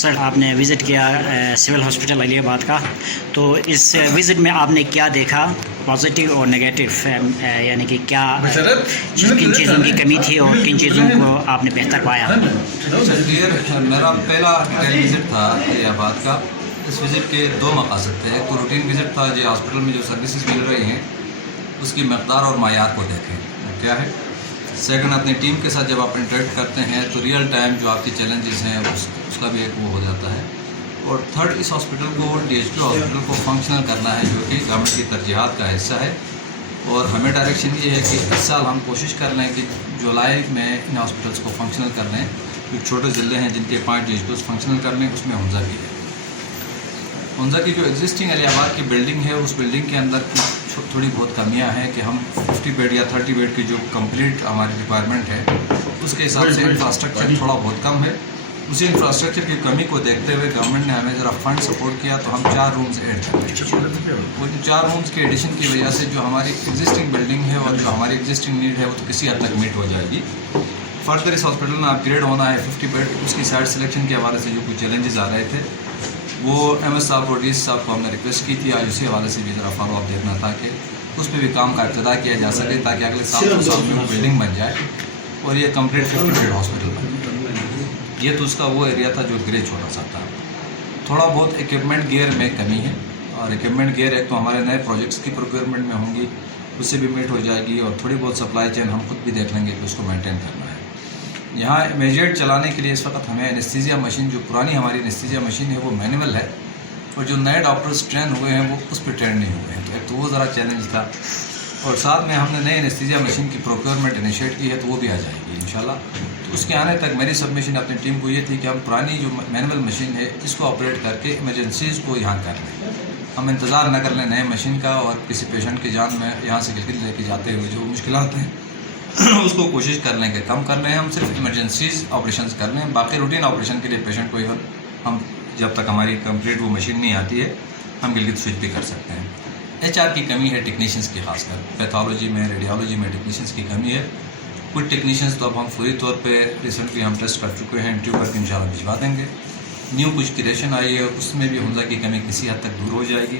سر آپ نے وزٹ کیا سول ہاسپٹل علی آباد کا، تو اس وزٹ میں آپ نے کیا دیکھا پازیٹیو اور نگیٹو، یعنی کہ کیا کن چیزوں کی کمی تھی اور کن چیزوں کو آپ نے بہتر پایا؟ میرا پہلا ڈیٹیل وزٹ تھا علی آباد کا۔ اس وزٹ کے دو مقاصد تھے۔ ایک تو روٹین وزٹ تھا جو ہاسپٹل میں جو سروسز مل رہی ہیں اس کی مقدار اور معیار کو دیکھیں کیا ہے۔ سیکنڈ، اپنی ٹیم کے ساتھ جب آپ انٹریکٹ کرتے ہیں تو ریئل ٹائم جو آپ کی چیلنجز ہیں اس کا بھی ایک وہ ہو جاتا ہے۔ اور تھرڈ، اس ہاسپٹل کو DHQ ہاسپٹل کو فنکشنل کرنا ہے جو کہ گورنمنٹ کی ترجیحات کا حصہ ہے، اور ہمیں ڈائریکشن یہ ہے کہ اس سال ہم کوشش کر لیں کہ جولائی میں ان ہاسپٹلس کو فنکشنل کر لیں۔ جو چھوٹے ضلع ہیں جن کے 5 DHQs فنکشنل کر لیں، اس میں ہنزا بھی ہے۔ ہنزا کی جو ایگزسٹنگ علی آباد کی بلڈنگ ہے اس بلڈنگ کے اندر تھوڑی بہت کمیاں ہیں کہ ہم 50 بیڈ یا 30 بیڈ کی جو کمپلیٹ ہماری ریکوائرمنٹ ہے اس کے حساب سے انفراسٹرکچر تھوڑا بہت کم ہے۔ اسی انفراسٹرکچر کی کمی کو دیکھتے ہوئے گورنمنٹ نے ہمیں ذرا فنڈ سپورٹ کیا تو ہم 4 رومز ایڈ کرتے ہیں۔ وہ جو 4 رومز کے ایڈیشن کی وجہ سے جو ہماری ایگزسٹنگ بلڈنگ ہے اور جو ہماری ایگزسٹنگ نیڈ ہے وہ تو کسی حد تک میٹ ہو جائے گی۔ فردر اس ہاسپٹل میں اپ گریڈ ہونا ہے 50 بیڈ، اس کی سائٹ سلیکشن کے حوالے سے جو کچھ چیلنجز آ رہے تھے وہ MS صاحب اور DC صاحب کو ہم نے ریکویسٹ کی تھی، آج اسی حوالے سے بھی ذرا فالو اپ دیکھنا تھا کہ اس پہ بھی کام کا ابتدا کیا جا سکے تاکہ اگلے سال میں وہ بلڈنگ بن جائے اور یہ کمپلیٹ 50 بیڈ ہاسپٹل بن جائے۔ یہ تو اس کا وہ ایریا تھا جو گرے چھوٹا سا تھا۔ تھوڑا بہت ایکوپمنٹ گیئر میں کمی ہے، اور ایکوپمنٹ گیئر ایک تو ہمارے نئے پروجیکٹس کی پروکیورمنٹ میں ہوں گی، اس سے بھی میٹ ہو جائے گی، اور تھوڑی بہت سپلائی چین ہم خود بھی دیکھ لیں گے کہ اس کو مینٹین کرنا ہے۔ یہاں امیجیٹ چلانے کے لیے اس وقت ہمیں انیستھیزیا مشین، جو پرانی ہماری انیستھیزیا مشین ہے وہ مینول ہے، اور جو نئے ڈاکٹرز ٹرین ہوئے ہیں وہ اس پہ ٹرین نہیں ہوئے ہیں، تو ایک تو وہ ذرا چیلنج تھا۔ اور ساتھ میں ہم نے نئے انیستھیزیا مشین کی پروکیورمنٹ انیشیٹ کی ہے تو وہ بھی آ جائے گی انشاءاللہ۔ تو اس کے آنے تک میری سبمیشن اپنی ٹیم کو یہ تھی کہ ہم پرانی جو مینول مشین ہے اس کو آپریٹ کر کے ایمرجنسیز کو یہاں کر لیں، ہم انتظار نہ کر لیں نئے مشین کا، اور کسی پیشنٹ کی جان میں یہاں سے گلگت لے کے جاتے ہوئے جو مشکلات ہیں اس کو کوشش کر لیں کہ کم کر لیں، ہم صرف ایمرجنسیز آپریشنز کر لیں، باقی روٹین آپریشن کے لیے پیشنٹ کو ایون ہم جب تک ہماری کمپلیٹ وہ مشین نہیں آتی ہے ہم گلگت سوئچ بھی کر سکتے ہیں۔ HR کی کمی ہے ٹیکنیشینز کی، خاص کر پیتھولوجی میں، ریڈیالوجی میں ٹیکنیشینز کی کمی ہے۔ کچھ ٹیکنیشینز تو اب ہم فوری طور پہ ریسنٹلی ہم ٹیسٹ کر چکے ہیں، انٹرویو کر کے انشاءاللہ بھجوا دیں گے۔ نیو کچھ کریشن آئی ہے، اس میں بھی ہنزا کی کمی کسی حد تک دور ہو جائے گی۔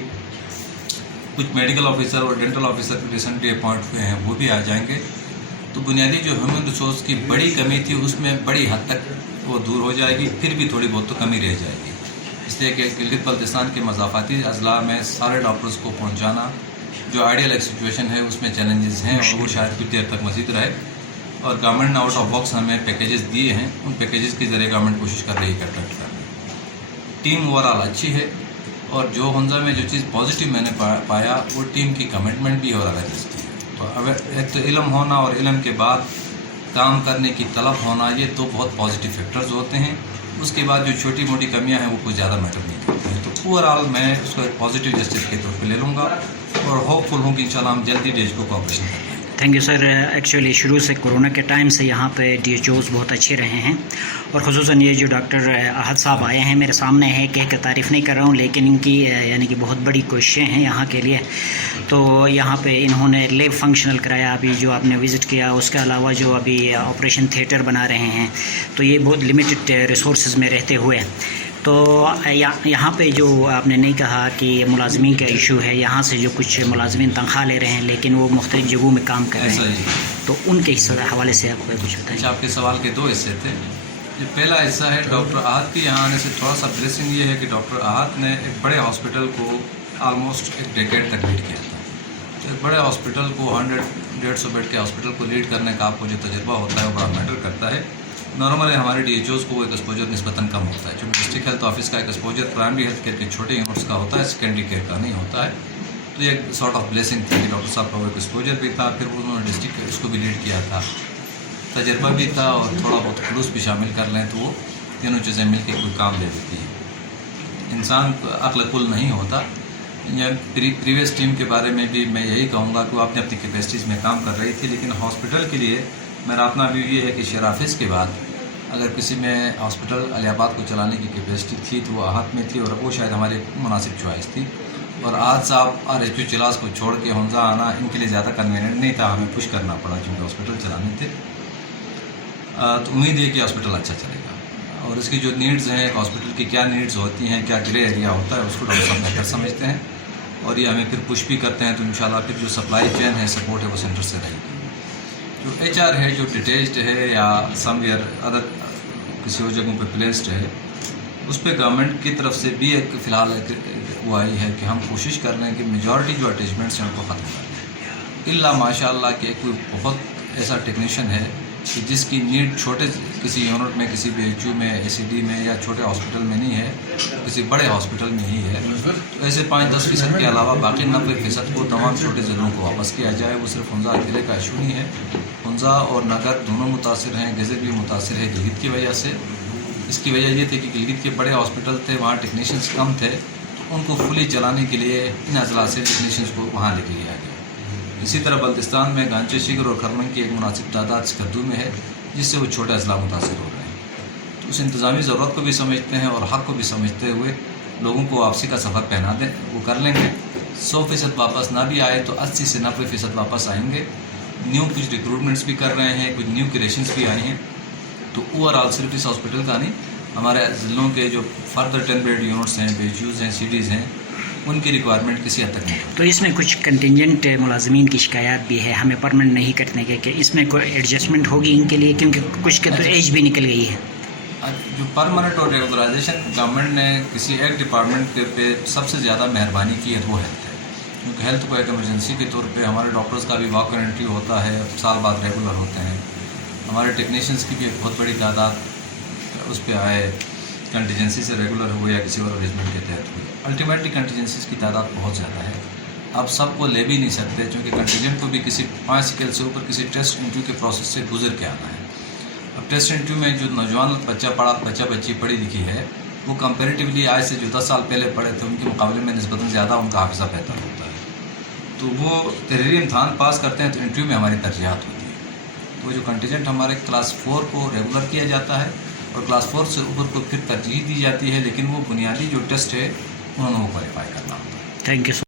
کچھ میڈیکل آفیسر اور ڈینٹل آفیسر ریسنٹلی اپوائنٹ ہوئے ہیں وہ بھی آ جائیں گے، تو بنیادی جو ہیومن ریسورس کی بڑی کمی تھی اس میں بڑی حد تک وہ دور ہو جائے گی، پھر بھی تھوڑی بہت تو کمی رہ جائے گی، اس لیے کہ گلگت بلتستان کے مضافاتی اضلاع میں سارے ڈاکٹرز کو پہنچانا جو آئیڈیل ایک سچویشن ہے اس میں چیلنجز ہیں، اور وہ شاید کچھ دیر تک مزید رہے، اور گورنمنٹ نے آؤٹ آف باکس ہمیں پیکیجز دیے ہیں، ان پیکیجز کے ذریعے گورنمنٹ کوشش کر رہی ہے کنٹیکٹ کرنے۔ ٹیم اوورآل اچھی ہے، اور جو ہنزا میں جو چیز پازیٹیو میں نے پایا وہ ٹیم کی کمٹمنٹ بھی اور الگ ہے۔ تو اب ایک تو علم ہونا اور علم کے بعد کام کرنے کی طلب ہونا، یہ تو بہت پازیٹیو فیکٹرز ہوتے ہیں۔ اس کے بعد جو چھوٹی موٹی کمیاں ہیں وہ کچھ زیادہ میٹر نہیں کرتی ہیں، تو اوورآل میں اس کو ایک پازیٹیو جسٹس کے طور پہ لے لوں گا، اور ہوپ فل ہوں کہ انشاءاللہ ہم جلدی DHQ کو آپریشن کریں گے۔ Thank you sir. ایکچولی شروع سے کورونا کے ٹائم سے یہاں پہ DHOs بہت اچھے رہے ہیں، اور خصوصاً یہ جو ڈاکٹر احد صاحب آئے ہیں میرے سامنے ہے، کہہ کے تعریف نہیں کر رہا ہوں، لیکن ان کی یعنی کہ بہت بڑی کوششیں ہیں یہاں کے لیے۔ تو یہاں پہ انہوں نے لیب فنکشنل کرایا، ابھی جو آپ نے وزٹ کیا، اس کے علاوہ جو ابھی آپریشن تھیٹر بنا رہے ہیں، تو یہ بہت لمیٹڈ ریسورسز میں رہتے ہوئے، تو یہاں پہ جو آپ نے نہیں کہا کہ ملازمین کا ایشو ہے، یہاں سے جو کچھ ملازمین تنخواہ لے رہے ہیں لیکن وہ مختلف جگہوں میں کام کر رہے ہیں، تو ان کے حوالے سے آپ کو کچھ بتائیں۔ آپ کے سوال کے 2 حصے تھے۔ جو پہلا حصہ ہے ڈاکٹر احد کے یہاں آنے سے تھوڑا سا بلیسنگ یہ ہے کہ ڈاکٹر احد نے ایک بڑے ہاسپٹل کو آلموسٹ ایک ڈیکیڈ تک لیڈ کیا تھا۔ تو ایک بڑے ہاسپٹل کو 100-150 بیڈ کے ہاسپٹل کو لیڈ کرنے کا آپ کو جو تجربہ ہوتا ہے وہ بڑا میٹر کرتا ہے۔ نارملی ہمارے DHOs کو ایک ایکسپوجر نسبتاً کم ہوتا ہے، چونکہ ڈسٹرکٹ ہیلتھ آفس کا ایک ایکسپوجر پرائمری ہیلتھ کیئر کے چھوٹے یونٹس کا ہوتا ہے، سیکنڈری کیئر کا نہیں ہوتا ہے۔ تو یہ ایک سارٹ آف بلیسنگ تھی کہ ڈاکٹر صاحب کا وہ ایک ایکسپوجر بھی تھا، پھر انہوں نے ڈسٹرکٹ اس کو بھی لیڈ کیا تھا، تجربہ بھی تھا، اور تھوڑا بہت خلوص بھی شامل کر لیں تو وہ تینوں چیزیں مل کے کوئی کام دے دیتی ہے۔ انسان عقل کل نہیں ہوتا۔ پریویس ٹیم کے بارے میں بھی میں یہی کہوں گا کہ وہ اپنی کیپیسٹیز میں کام کر رہی تھی، لیکن ہاسپٹل کے لیے میرا اپنا ویو یہ ہے کہ شرافیز کے بعد اگر کسی میں ہاسپٹل علی آباد کو چلانے کی کیپیسٹی تھی تو وہ احد میں تھی، اور وہ شاید ہماری مناسب چوائس تھی۔ اور احد صاحب RHQ چلاس کو چھوڑ کے ہنزا آنا ان کے لیے زیادہ کنوینئنٹ نہیں تھا، ہمیں پش کرنا پڑا چونکہ ہاسپٹل چلانے تھے۔ تو امید ہے کہ ہاسپٹل اچھا چلے گا۔ اور اس کی جو نیڈز ہیں ہاسپٹل کی کیا نیڈز ہوتی ہیں, کیا گرے ایریا ہوتا ہے, اس کو ڈاکٹر صاحب بہتر سمجھتے ہیں اور یہ ہمیں پھر پش بھی کرتے ہیں. تو انشاءاللہ پھر جو سپلائی چین ہے, سپورٹ ہے, وہ سینٹر سے رہے گی. جو ایچ آر ہے جو ڈیٹیچڈ ہے یا سم ویئر ادر کسی اور جگہوں پہ پلیسڈ ہے, اس پہ گورنمنٹ کی طرف سے بھی ایک فی الحال وہ آئی ہے کہ ہم کوشش کر رہے ہیں کہ میجورٹی جو اٹیچمنٹس ہیں ان کو ختم کر دیں. الا ماشاء اللہ کہ کوئی بہت ایسا ٹیکنیشین ہے کہ جس کی نیڈ چھوٹے کسی یونٹ میں, کسی بی ایچ یو میں, اے سی ڈی میں یا چھوٹے ہاسپٹل میں نہیں ہے, کسی بڑے ہاسپٹل میں ہی ہے, تو ایسے 5-10% کے علاوہ باقی 90% کو تمام چھوٹے ضلعوں کو واپس کیا جائے. وہ صرف ہنزا اکیلے کا ایشو نہیں ہے, ہنزا اور نگر دونوں متاثر ہیں, گزر بھی متاثر ہے گلگت کی وجہ سے. اس کی وجہ یہ تھی کہ گلگت کے بڑے ہاسپٹل تھے, وہاں ٹیکنیشینس کم تھے, تو ان کو فلی چلانے کے لیے ان اضلاع سے ٹیکنیشینس کو وہاں لے کے گیا گیا. اسی طرح بلتستان میں گانچے شگر اور کھرمن کی ایک مناسب تعداد سکردو میں ہے, جس سے وہ چھوٹے اضلاع متاثر ہو رہے ہیں. تو اس انتظامی ضرورت کو بھی سمجھتے ہیں اور حق کو بھی سمجھتے ہوئے لوگوں کو واپسی کا سفر پہنا دیں, وہ کر لیں گے. 100% واپس نہ بھی آئے تو 80 سے 90% واپس آئیں گے. نیو کچھ ریکروٹمنٹس بھی کر رہے ہیں, کچھ نیو کریشنس بھی آئی ہیں. تو اوور آل صرف اس ہاسپٹل کا نہیں, ہمارے ضلعوں کے جو فردر 10 بیڈ یونٹس ہیں, بی ایچ یوز ہیں, سی ڈیز ہیں, ان کی ریکوائرمنٹ کسی حد تک نہیں. تو اس میں کچھ کنٹینجنٹ ملازمین کی شکایات بھی ہے, ہمیں پرمنٹ نہیں کرنے کے, کہ اس میں کوئی ایڈجسٹمنٹ ہوگی ان کے لیے, کیونکہ کچھ کے تو ایج بھی نکل گئی ہے. جو پرماننٹ اور ریگولرائزیشن گورنمنٹ نے کسی ایک ڈپارٹمنٹ پہ سب سے زیادہ مہربانی کی ہے تو وہ ہیلتھ ہے, کیونکہ ہیلتھ کو ایک ایمرجنسی کے طور پہ ہمارے ڈاکٹرز کا بھی واک اینڈ انٹری ہوتا ہے, سال بعد ریگولر ہوتے ہیں. ہمارے ٹیکنیشینس کی بھی ایک بہت بڑی تعداد اس پہ آئے, کنٹیجنسی سے ریگولر ہوئے یا کسی اور ارینجمنٹ کے تحت ہوئے. الٹیمیٹلی کنٹیجنسیز کی تعداد بہت زیادہ ہے, آپ سب کو لے بھی نہیں سکتے, چونکہ کنٹیجنٹ کو بھی کسی 5 سکیل سے اوپر کسی ٹیسٹ انٹرویو کے پروسیس سے گزر کے آنا ہے. اب ٹیسٹ انٹرویو میں جو نوجوان بچہ بچی پڑھی لکھی ہے, وہ کمپیریٹیولی آج سے جو 10 سال پہلے پڑھے تھے ان کے مقابلے میں نسبتاً زیادہ ان کا حافظہ بہتر ہوتا ہے. تو وہ تحریری امتحان پاس کرتے ہیں تو انٹرویو میں ہماری ترجیحات ہوتی ہے. تو جو کنٹیجنٹ ہمارے کلاس 4 کو ریگولر کیا جاتا ہے اور کلاس 4 سے اوپر کو پھر ترجیح دی جاتی ہے, لیکن وہ بنیادی جو ٹیسٹ ہے انہوں نے وہ کوالیفائی کرنا ہوتا ہے. Thank you.